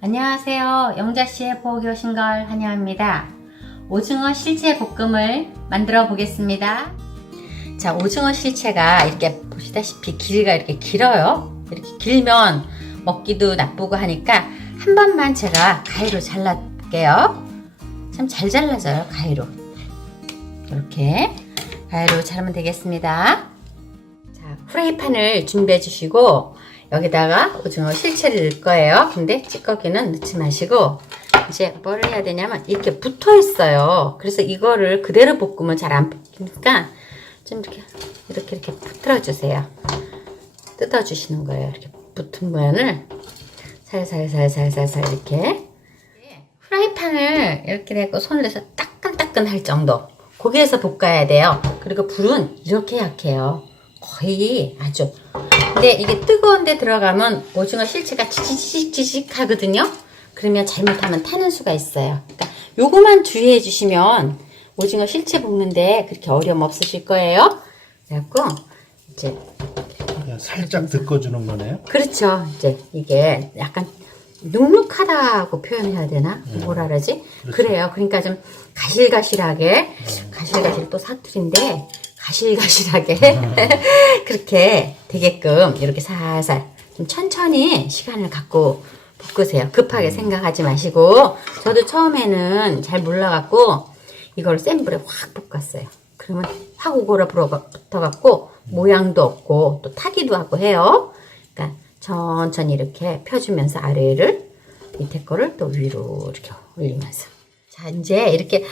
안녕하세요. 영자씨의 보기 오신 걸 환영합니다. 오징어 실체 볶음을 만들어 보겠습니다. 자, 오징어 실체가 이렇게 보시다시피 길이가 이렇게 길어요. 이렇게 길면 먹기도 나쁘고 하니까 한 번만 제가 가위로 잘라볼게요. 참 잘 잘라져요, 가위로. 이렇게 가위로 자르면 되겠습니다. 자, 프라이팬을 준비해 주시고 여기다가 오징어 실체를 넣을 거예요. 근데 찌꺼기는 넣지 마시고 이제 뭘 해야 되냐면 이렇게 붙어 있어요. 그래서 이거를 그대로 볶으면 잘 안 볶이니까 좀 이렇게 붙들어 주세요. 뜯어 주시는 거예요. 이렇게 붙은 면을 살살살살살살 이렇게 프라이팬을 이렇게 내고 손을 내서 따끈따끈 할 정도 거기에서 볶아야 돼요. 그리고 불은 이렇게 약해요. 거의 아주. 근데 이게 뜨거운 데 들어가면 오징어 실체가 지직 하거든요. 그러면 잘못하면 타는 수가 있어요. 그러니까 요거만 주의해 주시면 오징어 실체 볶는데 그렇게 어려움 없으실 거예요. 그래갖고 이제 그냥 살짝 덮어주는 거네요. 그렇죠. 이제 이게 약간 눅눅하다고 표현해야 되나? 뭐라 그러지? 그렇죠. 그래요. 그러니까 좀 가실가실하게 가실가실 또 사투리인데 가실가실하게 그렇게 되게끔 이렇게 살살 좀 천천히 시간을 갖고 볶으세요. 급하게 생각하지 마시고 저도 처음에는 잘 몰라갖고 이걸 센 불에 확 볶았어요. 그러면 확 오그라 붙어갖고 모양도 없고 또 타기도 하고 해요. 그러니까 천천히 이렇게 펴주면서 아래를 밑에 거를 또 위로 이렇게 올리면서 자 이제 이렇게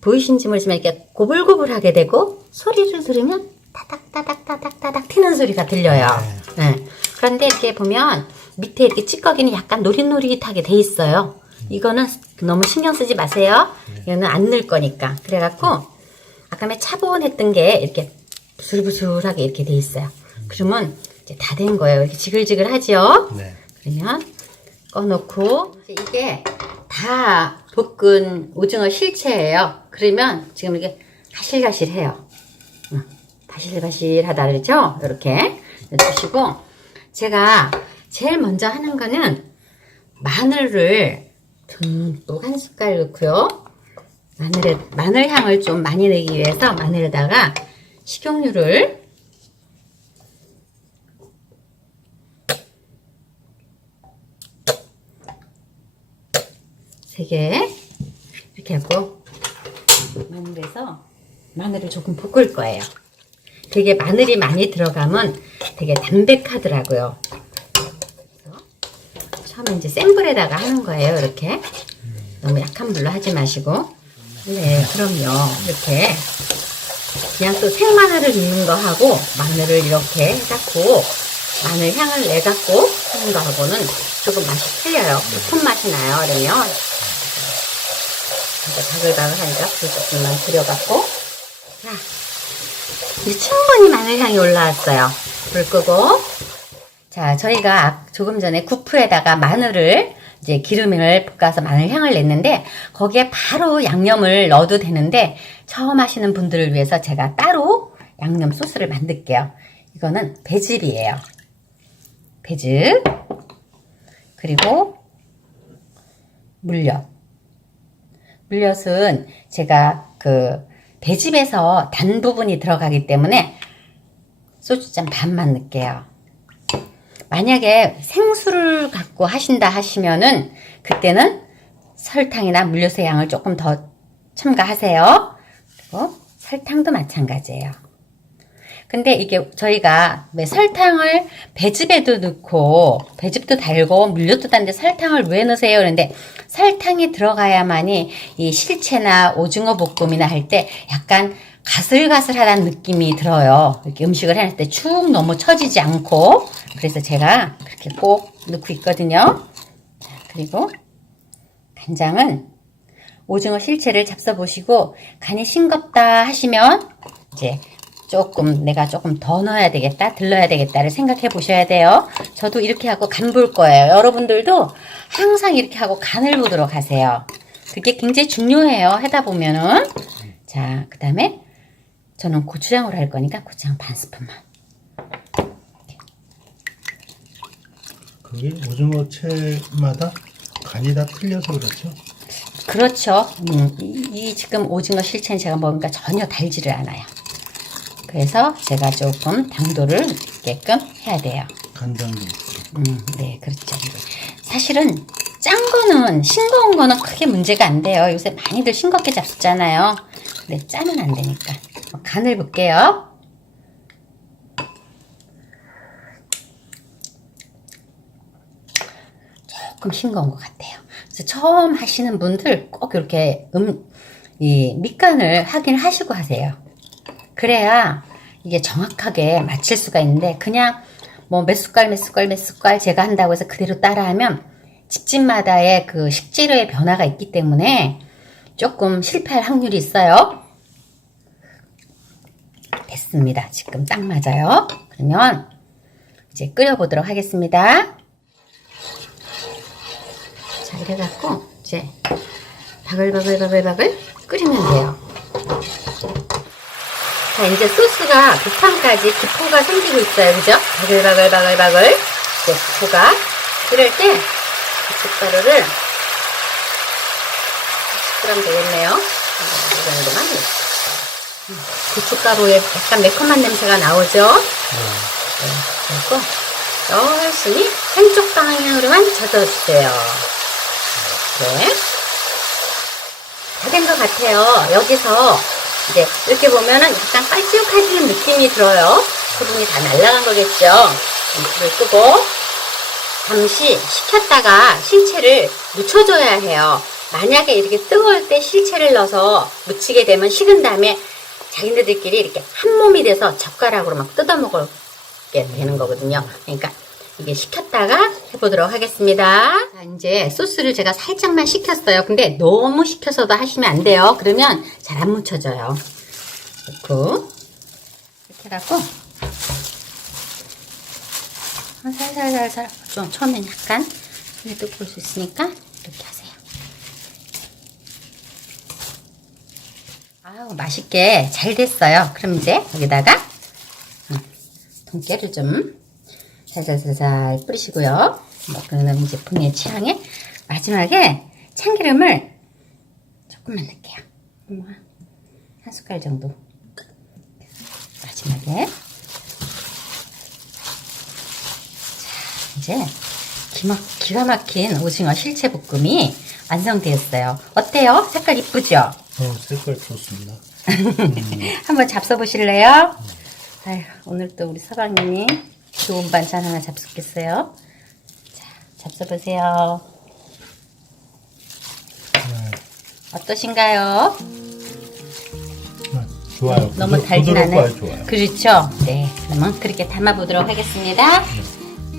보이신지 모르지만 이렇게 고불고불하게 되고 소리를 들으면 타닥타닥타닥타닥 튀는 소리가 들려요. 네. 그런데 이렇게 보면 밑에 이렇게 찌꺼기는 약간 노릿노릿하게 돼 있어요. 이거는 너무 신경 쓰지 마세요. 이거는 안 넣을 거니까. 그래갖고 아까 전에 차분했던 게 이렇게 부슬부슬하게 이렇게 돼 있어요. 그러면 이제 다 된 거예요. 이렇게 지글지글하죠? 네. 그러면 꺼놓고 이게 다 볶은 오징어 실체예요. 그러면 지금 이게 가실가실해요. 가실가실하다 그러죠? 이렇게 넣으시고 제가 제일 먼저 하는 거는 마늘을 듬뿍 한 숟갈 넣고요. 마늘 향을 좀 많이 내기 위해서 마늘에다가 식용유를 세 개 이렇게 하고 마늘을 조금 볶을 거예요. 되게 마늘이 많이 들어가면 되게 담백하더라고요. 그래서 처음에 이제 센 불에다가 하는 거예요. 이렇게 너무 약한 불로 하지 마시고 네 그럼요. 이렇게 그냥 또 생마늘을 넣는 거 하고 마늘을 이렇게 해갖고 마늘 향을 내갖고 하는 거 하고는 조금 맛이 틀려요. 깊은 맛이 나요. 그러면 바글바글 하니까 불 조금만 들여갖고 자 이제 충분히 마늘 향이 올라왔어요. 불 끄고 자 저희가 조금 전에 국프에다가 마늘을 이제 기름을 볶아서 마늘 향을 냈는데 거기에 바로 양념을 넣어도 되는데 처음 하시는 분들을 위해서 제가 따로 양념 소스를 만들게요. 이거는 배즙이에요. 배즙 그리고 물엿은 제가 그 배즙에서 단 부분이 들어가기 때문에 소주잔 반만 넣을게요. 만약에 생수를 갖고 하신다 하시면은 그때는 설탕이나 물엿의 양을 조금 더 첨가하세요. 그리고 설탕도 마찬가지예요. 근데 이게 저희가 왜 설탕을 배즙에도 넣고 배즙도 달고 물엿도 달는데 설탕을 왜 넣으세요? 그런데 설탕이 들어가야만이 이 실체나 오징어 볶음이나 할 때 약간 가슬가슬하다는 느낌이 들어요. 이렇게 음식을 해낼 때 축 너무 처지지 않고 그래서 제가 그렇게 꼭 넣고 있거든요. 자, 그리고 간장은 오징어 실체를 잡숴 보시고 간이 싱겁다 하시면 이제 내가 조금 더 넣어야 되겠다, 덜 넣어야 되겠다를 생각해 보셔야 돼요. 저도 이렇게 하고 간 볼 거예요. 여러분들도 항상 이렇게 하고 간을 보도록 하세요. 그게 굉장히 중요해요. 하다 보면은. 자, 그 다음에 저는 고추장으로 할 거니까 고추장 반 스푼만. 그게 오징어 채마다 간이 다 틀려서 그렇죠. 그렇죠. 이 지금 오징어 실체는 제가 먹으니까 전혀 달지를 않아요. 그래서 제가 조금 당도를 있게끔 해야 돼요. 간장도. 네, 그렇죠. 사실은 짠 거는 싱거운 거는 크게 문제가 안 돼요. 요새 많이들 싱겁게 잡수잖아요. 근데 짜면 안 되니까. 간을 볼게요. 조금 싱거운 것 같아요. 그래서 처음 하시는 분들 꼭 이렇게 이 밑간을 확인하시고 하세요. 그래야 이게 정확하게 맞출 수가 있는데 그냥 뭐 몇 숟갈 제가 한다고 해서 그대로 따라하면 집집마다의 그 식재료의 변화가 있기 때문에 조금 실패할 확률이 있어요. 됐습니다. 지금 딱 맞아요. 그러면 이제 끓여보도록 하겠습니다. 자, 이래갖고 이제 바글바글 끓이면 돼요. 자, 이제 소스가 국판까지 기포가 생기고 있어요. 그죠? 바글바글 이제 기포가. 이럴 때 고춧가루를 10g 되겠네요. 이 정도만. 고춧가루에 약간 매콤한 냄새가 나오죠? 네, 그리고 열심히 한쪽 방향으로만 젖어주세요. 이렇게. 다 된 것 같아요. 여기서 이제 이렇게 보면은 약간 빨쭉해지는 느낌이 들어요. 수분이 다 날아간 거겠죠? 불을 끄고 잠시 식혔다가 실체를 묻혀줘야 해요. 만약에 이렇게 뜨거울 때 실체를 넣어서 묻히게 되면 식은 다음에 자기네들끼리 이렇게 한 몸이 돼서 젓가락으로 막 뜯어 먹게 되는 거거든요. 그러니까 이게 식혔다가 해보도록 하겠습니다. 자, 이제 소스를 제가 살짝만 식혔어요. 근데 너무 식혀서도 하시면 안 돼요. 그러면 잘 안 묻혀져요. 넣고 이렇게 해갖고 살살살살 좀 처음엔 약간 손에 뜯고 올 수 있으니까 이렇게 하세요. 아우, 맛있게 잘 됐어요. 그럼 이제 여기다가 통깨를 좀 살살살살 뿌리시고요. 그러면 이제 본인의 취향에 마지막에 참기름을 조금만 넣을게요. 한 숟갈 정도. 마지막에. 자, 이제 기가 막힌 오징어 실체 볶음이 완성되었어요. 어때요? 색깔 이쁘죠? 색깔 좋습니다. 한번 잡숴 보실래요? 아휴, 오늘 또 우리 서방님이 좋은 반찬 하나 잡수겠어요? 자, 잡숴보세요. 어떠신가요? 좋아요. 너무 달진 않아요. 좋아요. 그렇죠? 네, 그러면 그렇게 담아보도록 하겠습니다.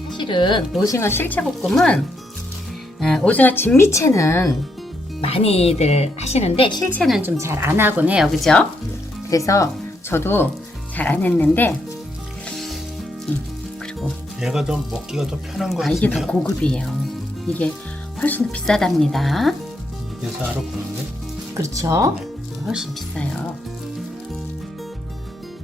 사실은 오징어 실체볶음은 오징어 진미채는 많이들 하시는데 실체는 좀 잘 안 하곤 해요. 그죠? 그래서 저도 잘 안 했는데 그리고 얘가 좀 먹기가 더 편한 것 같아요. 이게 더 고급이에요. 이게 훨씬 더비싸답니다. 이게 사러 보는데? 그렇죠? 훨씬 비싸요.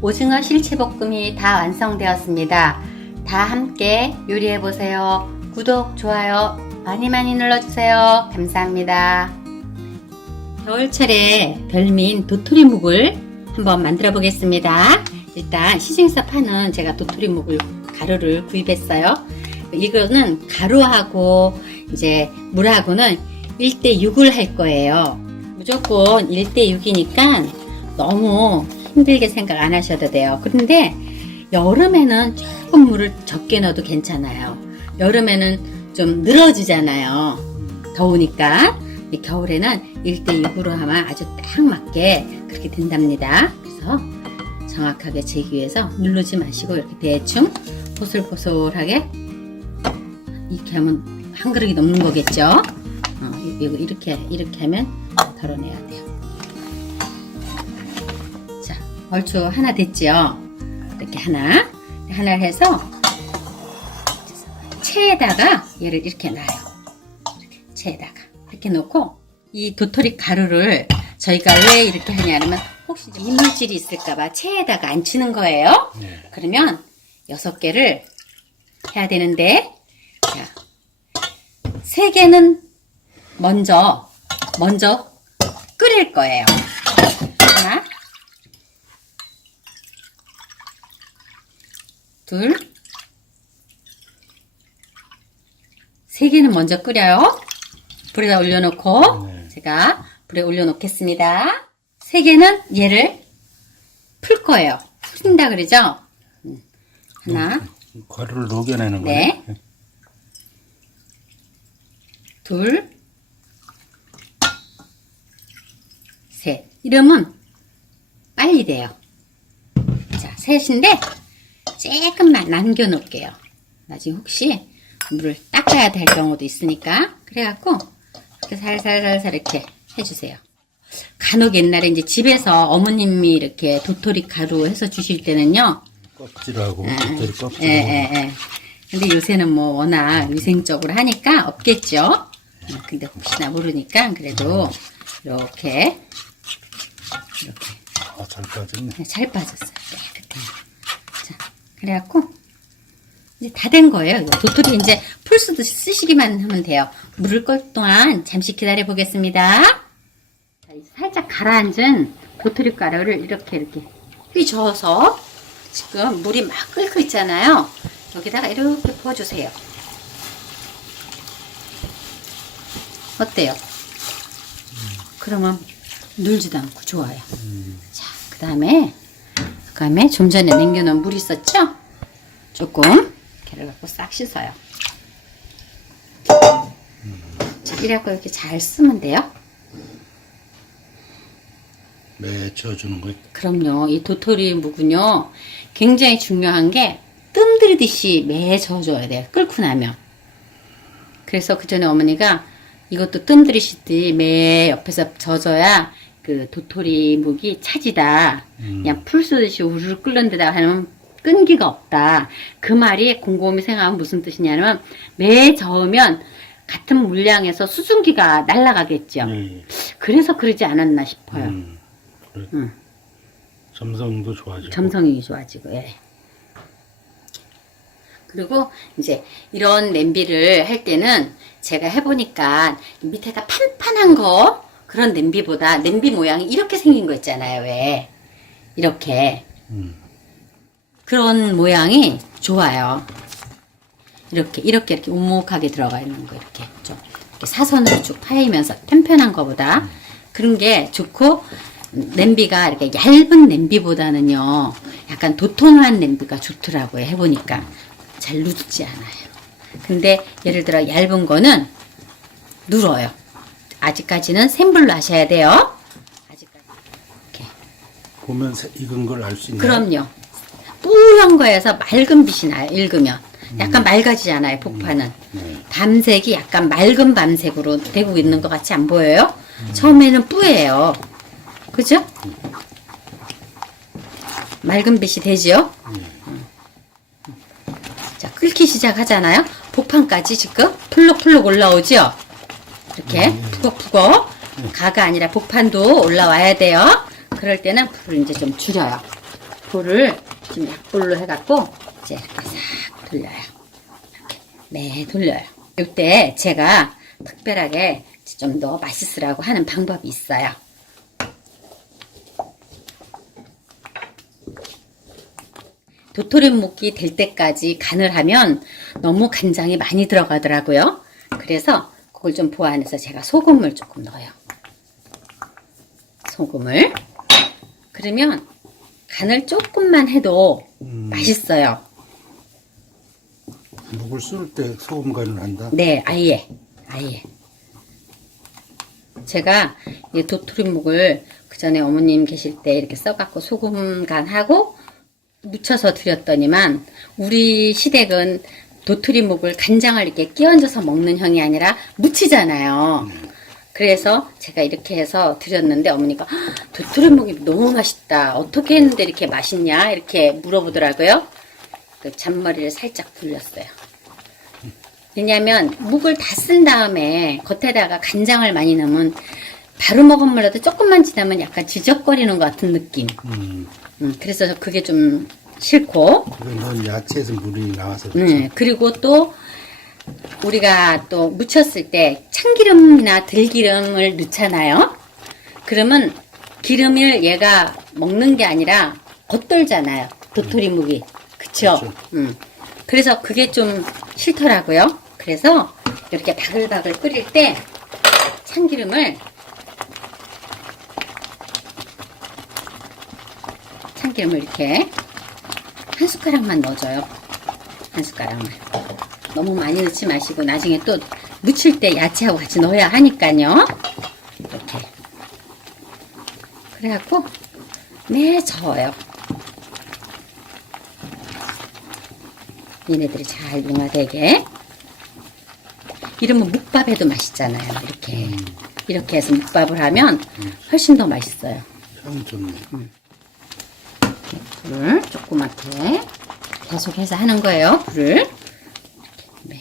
오징어 실체볶음이 다 완성되었습니다. 다 함께 요리해보세요. 구독, 좋아요 많이 눌러주세요. 감사합니다. 겨울철에 별미인 도토리묵을 한번 만들어 보겠습니다. 일단 시중에서 파는 제가 도토리묵을 가루를 구입했어요. 이거는 가루하고 이제 물하고는 1대6을 할 거예요. 무조건 1대6이니까 너무 힘들게 생각 안 하셔도 돼요. 그런데 여름에는 조금 물을 적게 넣어도 괜찮아요. 여름에는 좀 늘어지잖아요. 더우니까. 겨울에는 1대6으로 하면 아주 딱 맞게 그렇게 된답니다. 그래서 정확하게 재기 위해서 누르지 마시고 이렇게 대충 보슬보슬하게 이렇게 하면 한 그릇이 넘는 거겠죠. 이렇게 하면 덜어내야 돼요. 자, 얼추 하나 됐죠. 이렇게 하나를 해서 체에다가 얘를 이렇게 놔요. 이렇게 체에다가 이렇게 놓고 이 도토리 가루를 저희가 왜 이렇게 하냐면 혹시 이물질이 있을까봐 체에다가 안 치는 거예요. 네. 그러면 6개를 해야 되는데 자, 3개는 먼저 끓일 거예요. 하나, 둘, 세 개는 먼저 끓여요. 불에다 올려놓고 네. 제가 불에 올려놓겠습니다. 세 개는 얘를 풀 거예요. 푼다 그러죠? 하나, 가루를 녹여내는 거네. 네, 둘, 셋. 이러면 빨리 돼요. 자, 셋인데 조금만 남겨놓을게요. 나중에 혹시 물을 닦아야 될 경우도 있으니까. 그래갖고 이렇게 살살살살 이렇게 해주세요. 간혹 옛날에 이제 집에서 어머님이 이렇게 도토리 가루 해서 주실 때는요. 껍질하고 도토리 껍질하고. 예. 근데 요새는 뭐 워낙 위생적으로 하니까 없겠죠. 근데 혹시나 모르니까 그래도 이렇게 아, 잘 빠졌네. 잘 빠졌어요. 깨끗해. 자, 그래갖고 이제 다 된 거예요. 이거 도토리 이제 풀 수도 쓰시기만 하면 돼요. 물을 끓을 동안 잠시 기다려 보겠습니다. 자, 이제 살짝 가라앉은 도토리 가루를 이렇게 휘저어서 지금 물이 막 끓고 있잖아요. 여기다가 이렇게 부어주세요. 어때요? 그러면 눌지도 않고 좋아요. 자, 그 다음에 좀 전에 남겨놓은 물 있었죠? 조금 걔를 갖고 싹 씻어요. 자, 이래갖고 이렇게 잘 쓰면 돼요. 맺혀주는 거. 그럼요. 이 도토리 묵은요 굉장히 중요한 게 뜸 들이듯이 매 져줘야 돼요. 끓고 나면. 그래서 그 전에 어머니가 이것도 뜸 들이시듯이 매 옆에서 져줘야 그 도토리 묵이 차지다. 그냥 풀 쏘듯이 우르르 끓는 데다가 하면 끈기가 없다. 그 말이 곰곰이 생각하면 무슨 뜻이냐면 매 저으면 같은 물량에서 수증기가 날아가겠죠. 그래서 그러지 않았나 싶어요. 그래. 점성도 좋아지고. 점성이 좋아지고, 예. 그리고 이제 이런 냄비를 할 때는 제가 해보니까 밑에가 판판한 거 그런 냄비보다 냄비 모양이 이렇게 생긴 거 있잖아요. 왜? 이렇게. 그런 좋아요. 이렇게 오목하게 들어가 있는 거 이렇게 좀 이렇게 사선으로 쭉 파이면서 편편한 거보다 그런 게 좋고 냄비가 이렇게 얇은 냄비보다는요 약간 도톰한 냄비가 좋더라고요. 해보니까 잘 누르지 않아요. 근데 예를 들어 얇은 거는 눌어요. 아직까지는 센 불로 하셔야 돼요. 아직까지 이렇게. 보면 익은 걸 알 수 있나요? 그럼요. 뿌연 거에서 맑은 빛이 나요. 읽으면 약간 맑아지지 않아요. 복판은 밤색이 약간 맑은 밤색으로 되고 있는 것 같이 안 보여요? 처음에는 뿌예요. 그죠? 맑은 빛이 되죠? 자, 끓기 시작하잖아요. 복판까지 지금 풀럭풀럭 올라오죠? 이렇게 푸걱푸걱 가가 아니라 복판도 올라와야 돼요. 그럴 때는 불을 이제 좀 줄여요. 불을 좀 약불로 해갖고 이제 이렇게 싹 돌려요. 이렇게 매 돌려요. 이때 제가 특별하게 좀 더 맛있으라고 하는 방법이 있어요. 도토리 묵이 될 때까지 간을 하면 너무 간장이 많이 들어가더라고요. 그래서 그걸 좀 보완해서 제가 소금을 조금 넣어요. 소금을. 그러면 간을 조금만 해도 맛있어요. 묵을 쓸 때 소금 간을 한다? 네, 아예. 제가 이 도토리 묵을 그 전에 어머님 계실 때 이렇게 써갖고 소금 간하고 묻혀서 드렸더니만 우리 시댁은 도토리 묵을 간장을 이렇게 끼얹어서 먹는 형이 아니라 무치잖아요. 그래서 제가 이렇게 해서 드렸는데 어머니가 도토리 묵이 너무 맛있다. 어떻게 했는데 이렇게 맛있냐? 이렇게 물어보더라고요. 그 잔머리를 살짝 돌렸어요. 왜냐하면 묵을 다 쓴 다음에 겉에다가 간장을 많이 넣으면 바로 먹으면라도 조금만 지나면 약간 지적거리는 것 같은 느낌. 그래서 그게 좀 싫고. 그건 넌 야채에서 물이 나와서 그리고 또 우리가 또 무쳤을 때 참기름이나 들기름을 넣잖아요. 그러면 기름을 얘가 먹는 게 아니라 겉돌잖아요. 도토리묵이. 그쵸? 그렇죠. 그래서 그게 좀 싫더라고요. 그래서 이렇게 바글바글 끓일 때 참기름을 이렇게 한 숟가락만 넣어줘요. 한 숟가락만. 너무 많이 넣지 마시고 나중에 또 무칠 때 야채하고 같이 넣어야 하니까요. 이렇게. 그래갖고 저어요. 얘네들이 잘 융화되게. 이러면 묵밥에도 맛있잖아요. 이렇게 해서 묵밥을 하면 훨씬 더 맛있어요. 향 좋네. 불을 조그맣게 계속해서 하는 거예요. 불을. 네.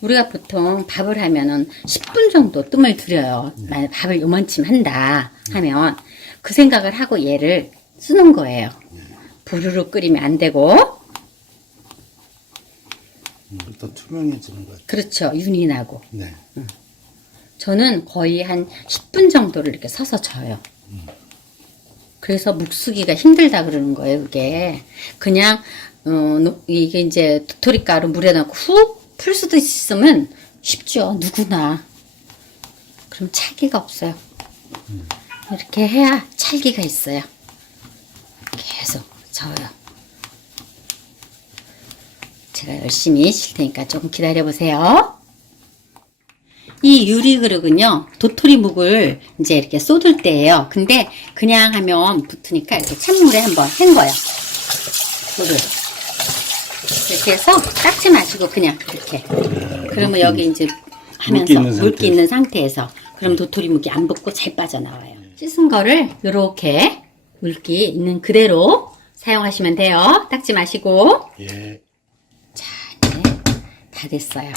우리가 보통 밥을 하면은 10분 정도 뜸을 들여요. 만약 밥을 요만큼 한다 하면 그 생각을 하고 얘를 쓰는 거예요. 부르르 끓이면 안 되고. 더 투명해지는 것 같아요. 그렇죠. 윤이 나고. 네. 저는 거의 한 10분 정도를 이렇게 서서 져요. 그래서 묵쓰기가 힘들다 그러는 거예요, 그게. 그냥, 이게 이제 도토리가루 물에 넣고 훅 풀 수도 있으면 쉽죠, 누구나. 그럼 찰기가 없어요. 이렇게 해야 찰기가 있어요. 계속 저어요. 제가 열심히 칠 테니까 조금 기다려보세요. 이 유리그릇은요, 도토리묵을 이제 이렇게 쏟을 때예요. 근데 그냥 하면 붙으니까 이렇게 찬물에 한번 헹궈요. 물을. 이렇게 해서 닦지 마시고 그냥 이렇게. 그러면 여기 이제 하면서 물기 있는 상태에서. 그럼 도토리묵이 안 붙고 잘 빠져나와요. 씻은 거를 이렇게 물기 있는 그대로 사용하시면 돼요. 닦지 마시고. 예. 자, 이제 다 됐어요.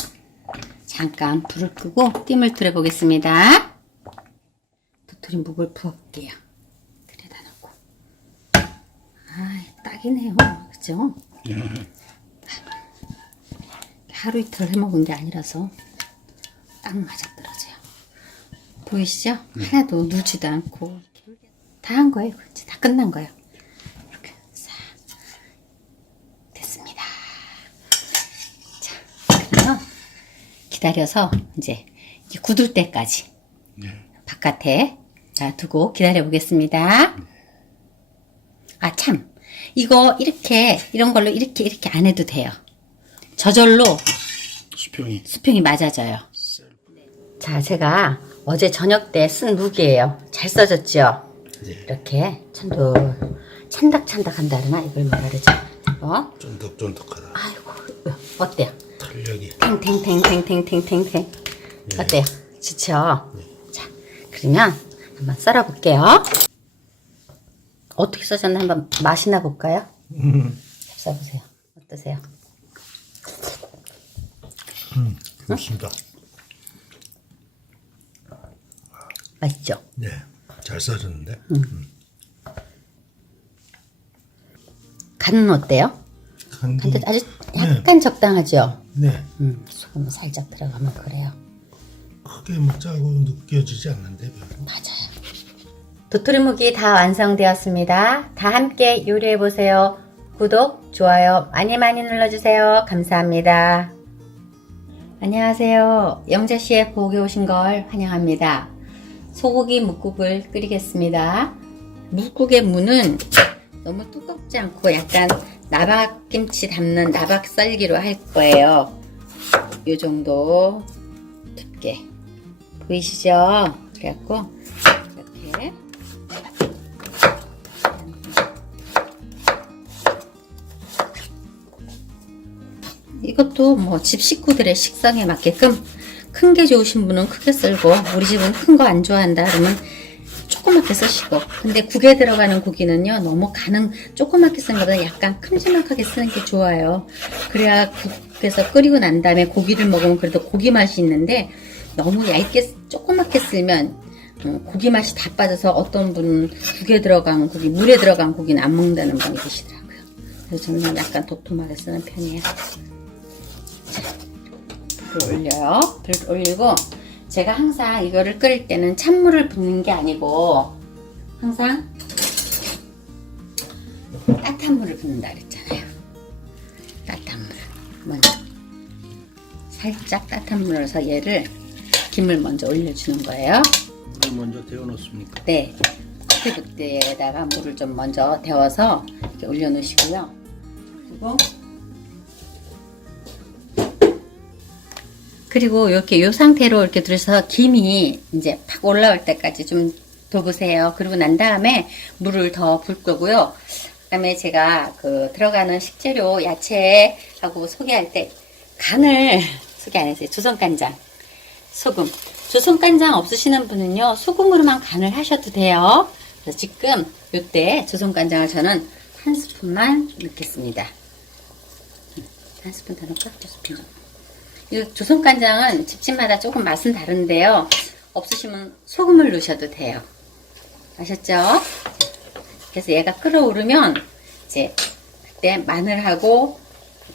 잠깐 불을 끄고 찜을 틀어 보겠습니다. 도토리묵을 부어볼게요. 그래다 놓고. 딱이네요. 그죠? 하루 이틀 해먹은 게 아니라서 딱 맞아 떨어져요. 보이시죠? 하나도 누지도 않고 다 한 거예요. 이제 다 끝난 거예요. 이렇게 싹 됐습니다. 자, 그러면 기다려서 이제 굳을 때까지 바깥에 놔두고 기다려 보겠습니다. 참, 이거 이런 걸로 이렇게 안 해도 돼요. 저절로 수평이 맞아져요. 자, 제가 어제 저녁 때 쓴 묵이에요. 잘 써졌죠? 네. 이렇게 찬닥찬닥 한다 그러나 이걸 뭐라 그러지? 쫀득쫀득하다. 아이고, 어때요? 탄력이. 탱탱탱탱탱탱탱. 어때요? 좋죠? 자, 그러면 한번 썰어볼게요. 어떻게 써졌나 한번 맛이나 볼까요? 써보세요. 어떠세요? 좋습니다. 맛있죠? 네. 잘 써졌는데. 간은 어때요? 간도 아주 약간 적당하죠? 네. 소금 살짝 들어가면 그래요. 크게 뭐 짜고 느껴지지 않는데. 맞아요. 도토리묵이 다 완성되었습니다. 다 함께 요리해보세요. 구독, 좋아요 많이 눌러주세요. 감사합니다. 안녕하세요. 영자씨의 부엌에 오신 걸 환영합니다. 소고기 묵국을 끓이겠습니다. 묵국의 무는 너무 두껍지 않고 약간 나박김치 담는 나박썰기로 할 거예요. 요 정도 두께 보이시죠? 그래갖고 이렇게 이것도 뭐 집 식구들의 식성에 맞게끔 큰 게 좋으신 분은 크게 썰고 우리 집은 큰 거 안 좋아한다 그러면 조그맣게 쓰시고 근데 국에 들어가는 고기는요 너무 조그맣게 쓰는 것보다 약간 큼지막하게 쓰는 게 좋아요. 그래야 국에서 끓이고 난 다음에 고기를 먹으면 그래도 고기 맛이 있는데 너무 얇게 조그맣게 쓸면 고기 맛이 다 빠져서 어떤 분은 국에 들어간 고기 물에 들어간 고기는 안 먹는다는 분이 계시더라고요. 그래서 저는 약간 도톰하게 쓰는 편이에요. 자, 불 올려요. 불 올리고 제가 항상 이거를 끓일 때는 찬물을 붓는 게 아니고 항상 따뜻한 물을 붓는다 그랬잖아요. 따뜻한 물 먼저 살짝 따뜻한 물을 넣어서 얘를 김을 먼저 올려주는 거예요. 물을 먼저 데워 놓습니까? 네, 커피부대에다가 물을 좀 먼저 데워서 이렇게 올려놓으시고요. 그리고 이렇게 이 상태로 이렇게 들어서 김이 이제 팍 올라올 때까지 좀 둬보세요. 그리고 난 다음에 물을 더 붓 거고요. 그다음에 제가 그 들어가는 식재료 야채하고 소개할 때 간을 소개 안 했어요. 조선간장, 소금. 조선간장 없으시는 분은요 소금으로만 간을 하셔도 돼요. 그래서 지금 이때 조선간장을 저는 한 스푼만 넣겠습니다. 한 스푼 더 넣을까? 두 스푼. 이 조선간장은 집집마다 조금 맛은 다른데요. 없으시면 소금을 넣으셔도 돼요. 아셨죠? 그래서 얘가 끓어오르면 이제 그때 마늘하고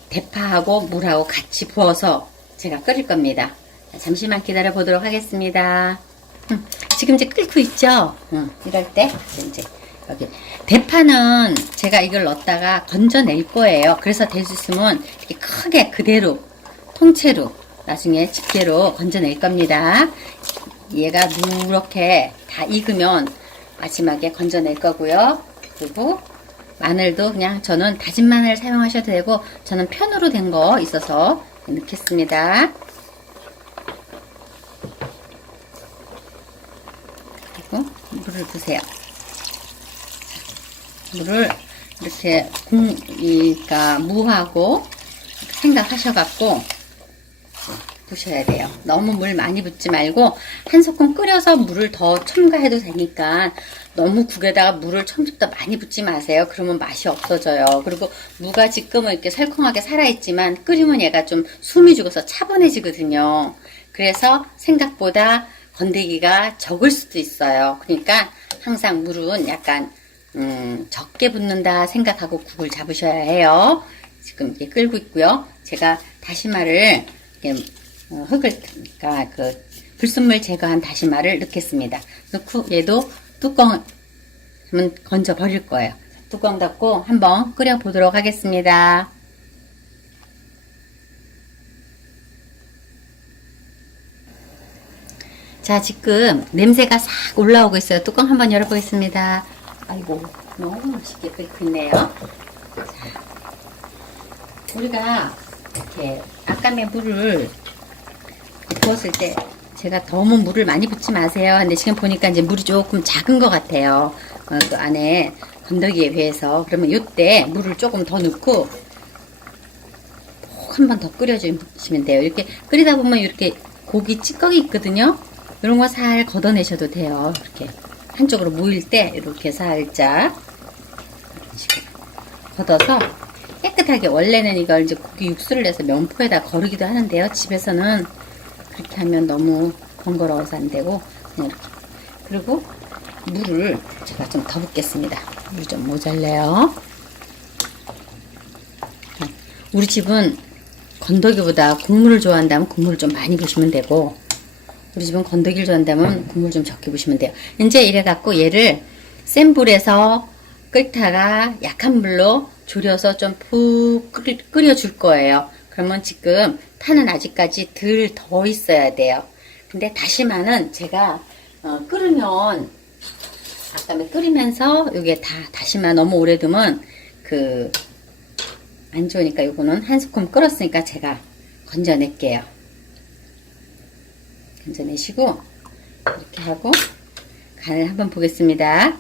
대파하고 물하고 같이 부어서 제가 끓일 겁니다. 잠시만 기다려 보도록 하겠습니다. 지금 이제 끓고 있죠? 이럴 때 이제 여기 대파는 제가 이걸 넣었다가 건져낼 거예요. 그래서 될 수 있으면 이렇게 크게 그대로 통째로 나중에 집게로 건져낼 겁니다. 얘가 누렇게 다 익으면 마지막에 건져낼 거고요. 그리고 마늘도 그냥 저는 다진 마늘 사용하셔도 되고 저는 편으로 된 거 있어서 넣겠습니다. 그리고 물을 부으세요. 물을 이렇게 그러니까 무하고 생각하셔갖고 부셔야 돼요. 너무 물 많이 붓지 말고 한 소끔 끓여서 물을 더 첨가해도 되니까 너무 국에다가 물을 처음부터 많이 붓지 마세요. 그러면 맛이 없어져요. 그리고 무가 지금은 이렇게 설컹하게 살아있지만 끓이면 얘가 좀 숨이 죽어서 차분해지거든요. 그래서 생각보다 건더기가 적을 수도 있어요. 그러니까 항상 물은 약간 적게 붓는다 생각하고 국을 잡으셔야 해요. 지금 이렇게 끓고 있고요. 제가 다시마를 이렇게 그러니까 그 불순물 제거한 다시마를 넣겠습니다. 넣고 얘도 뚜껑을 건져 버릴 거예요. 뚜껑 닫고 한번 끓여 보도록 하겠습니다. 자, 지금 냄새가 싹 올라오고 있어요. 뚜껑 한번 열어보겠습니다. 아이고, 너무 맛있게 끓고 있네요. 자, 우리가 이렇게 아까의 물을 부었을 때 제가 너무 물을 많이 붓지 마세요. 근데 지금 보니까 이제 물이 조금 작은 것 같아요. 그 안에 건더기에 비해서. 그러면 이때 물을 조금 더 넣고 한 번 더 끓여주시면 돼요. 이렇게 끓이다 보면 이렇게 고기 찌꺼기 있거든요. 이런 거 살 걷어내셔도 돼요. 이렇게 한쪽으로 모일 때 이렇게 살짝 이런 식으로 걷어서 깨끗하게. 원래는 이걸 이제 고기 육수를 내서 면포에다 거르기도 하는데요. 집에서는 그렇게 하면 너무 번거로워서 안 되고 그냥 이렇게. 그리고 물을 제가 좀 더 붓겠습니다. 물 좀 모자래요. 우리 집은 건더기보다 국물을 좋아한다면 국물을 좀 많이 부으시면 되고 우리 집은 건더기를 좋아한다면 국물 좀 적게 부으시면 돼요. 이제 이래 갖고 얘를 센 불에서 끓다가 약한 불로 졸여서 좀 푹 끓여줄 거예요. 그러면 지금 파는 아직까지 덜 더 있어야 돼요. 근데 다시마는 제가 끓으면 아까 끓이면서 이게 다 다시마 너무 오래 두면 안 좋으니까 요거는 한 스푼 끓었으니까 제가 건져낼게요. 건져내시고 이렇게 하고 간을 한번 보겠습니다.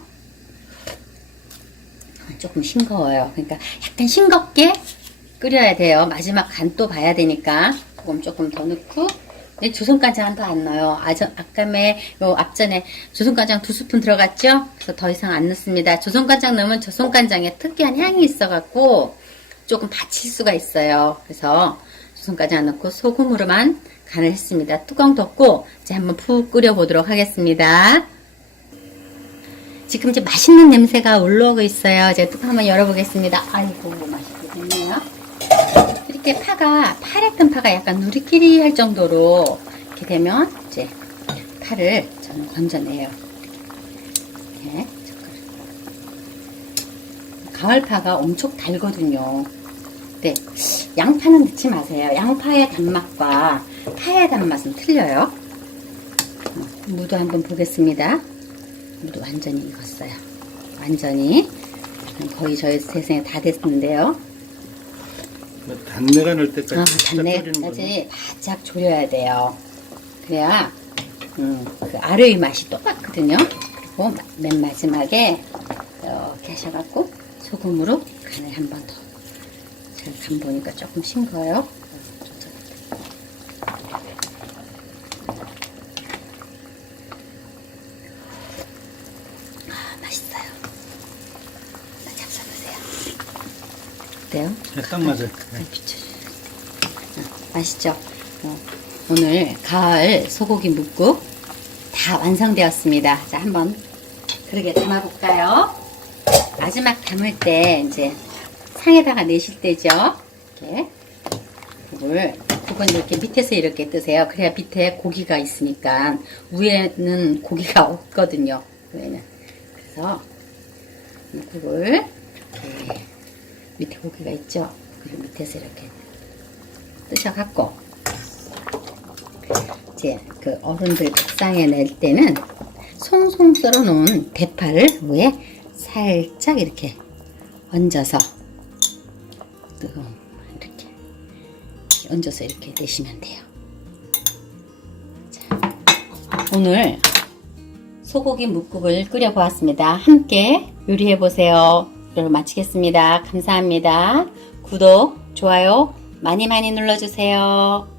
조금 싱거워요. 그러니까 약간 싱겁게 끓여야 돼요. 마지막 간 또 봐야 되니까 조금 더 넣고. 조선간장은 더 안 넣어요. 아까에 앞전에 조선간장 2스푼 들어갔죠? 그래서 더 이상 안 넣습니다. 조선간장 넣으면 조선간장에 특이한 향이 있어갖고 조금 받칠 수가 있어요. 그래서 조선간장 안 넣고 소금으로만 간을 했습니다. 뚜껑 덮고 이제 한번 푹 끓여 보도록 하겠습니다. 지금 이제 맛있는 냄새가 올라오고 있어요. 제가 뚜껑 한번 열어보겠습니다. 아이고, 맛있게 됐네요. 이때 파가 파랬던 파가 약간 누리끼리 할 정도로 이렇게 되면 이제 파를 저는 건져내요. 이렇게 가을파가 엄청 달거든요. 네, 양파는 넣지 마세요. 양파의 단맛과 파의 단맛은 틀려요. 무도 한번 보겠습니다. 무도 완전히 익었어요. 완전히 거의 저희 세상에 다 됐는데요. 단내가 날 때까지 단내까지 바짝 졸여야 돼요. 그래야 그 아르의 맛이 똑같거든요. 그리고 맨 마지막에 이렇게 하셔갖고 소금으로 간을 한 번 더. 제가 간 보니까 조금 싱거워요. 맛있어요. 잡숴보세요. 어때요? 딱 맞아요. 맛있죠? 오늘 가을 소고기 묵국 다 완성되었습니다. 자, 한번 그릇에 담아볼까요? 마지막 담을 때 이제 상에다가 내실 때죠. 이렇게 국은 이렇게 밑에서 이렇게 뜨세요. 그래야 밑에 고기가 있으니까 위에는 고기가 없거든요. 위에는. 그래서 국을 이렇게 밑에 고기가 있죠. 그리고 밑에서 이렇게 뜨셔갖고 이제 그 어른들 밥상에 낼 때는 송송 썰어 놓은 대파를 위에 살짝 이렇게 얹어서 이렇게 얹어서 이렇게 내시면 돼요. 자, 오늘 소고기 묵국을 끓여 보았습니다. 함께 요리해 보세요. 이걸로 마치겠습니다. 감사합니다. 구독, 좋아요 많이 눌러주세요.